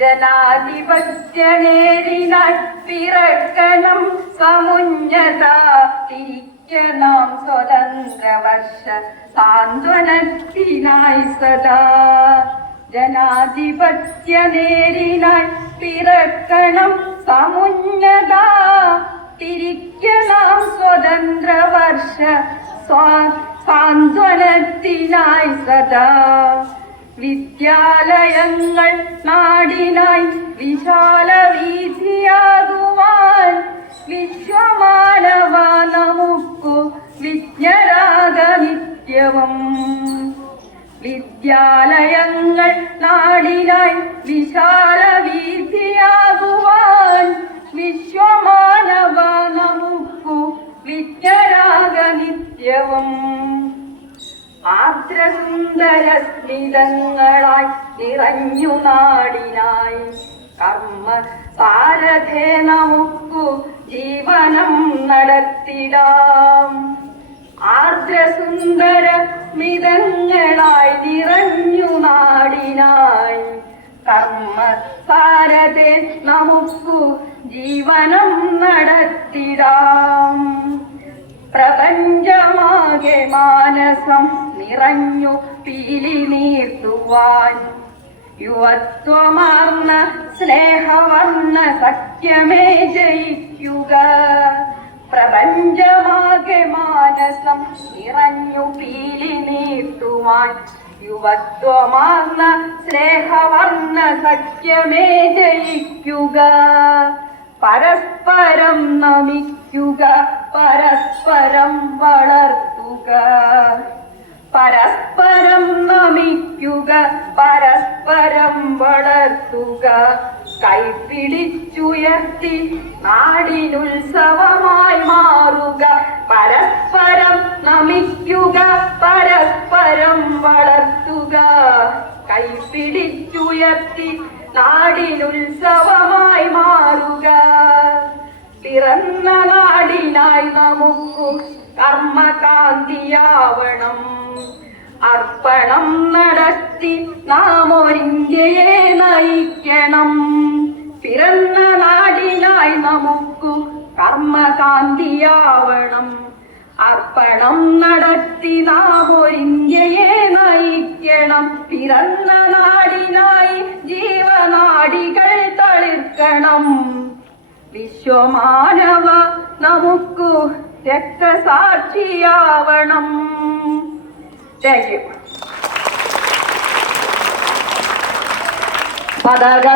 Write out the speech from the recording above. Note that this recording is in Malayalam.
ജനാധിപത്യ നേരിനാൽ പിറക്കണം സമുന്നത തിരിക്കണം സ്വതന്ത്ര വർഷ സാന്ത്വനത്തിനായി സദാ. ജനാധിപത്യ നേരിനായി പിറക്കണം സമുന്നത തിരിക്കണം സ്വതന്ത്ര വർഷ സാന്ത്വനത്തിനായി സദാ. വിദ്യാലയങ്ങൾ നാടിനായി വിശാല വീതിയാകുവാൻ വിശ്വമാനവ നമുക്കു വിജ്ഞരാഗ നിത്യവും. വിദ്യാലയങ്ങൾ നാടിനായി വിശാല വീതിയാകുവാൻ വിശ്വമാനവ നമുക്കു വിജ്ഞരാഗ നിത്യവും. ആദ്രസുന്ദര സ്മിതങ്ങളായി നിറഞ്ഞു നാടിനായി. കർമ്മ സാരഥേ ജീവനം നടത്തിടാം. ആർദ്രസുന്ദര സ്മിതങ്ങളായി നിറഞ്ഞു നാടിനായി. കർമ്മ സാരഥേ നമുക്കു ജീവനം നടത്തിടാം. പ്രപഞ്ചമാകെ മാനസം നിറഞ്ഞു പീലി നീർത്തുവാൻ. യുവത്വമാർന്ന സ്നേഹവർണ സത്യമേ ജയിക്കുക. പ്രപഞ്ചമാകെ മാനസം നിറഞ്ഞു പീലി നീർത്തുവാൻ. യുവത്വമാർന്ന സ്നേഹവർണ സത്യമേ ജയിക്കുക. പരസ്പരം നമിക്കുക പരസ്പരം വളർത്തുക. പരസ്പരം നമിക്കുക പരസ്പരം വളർത്തുക. കൈപിടിച്ചുയർത്തി നാടിനുത്സവമായി മാറുക. പരസ്പരം നമിക്കുക പരസ്പരം വളർത്തുക. കൈപിടിച്ചുയർത്തി നാടിനുത്സവമായി മാറുക പിറന്ന നാടിനായി നമുക്കു കർമ്മകാന്തിയാവണം. അർപ്പണം നടത്തി നാം ഒരിന്ത്യയെ നയിക്കണം. പിറന്ന നാടിനായി നമുക്കു കർമ്മകാന്തിയാവണം. അർപ്പണം നടത്തി നാം ഒരിഞ്ചയെ നയിക്കണം. പിറന്ന നാടിനായി ജീവനാടികൾ തളിർക്കണം. വിശ്വമാനവ നമുക്കു രക്തസാക്ഷിയാവണം. താങ്ക് യു പതാക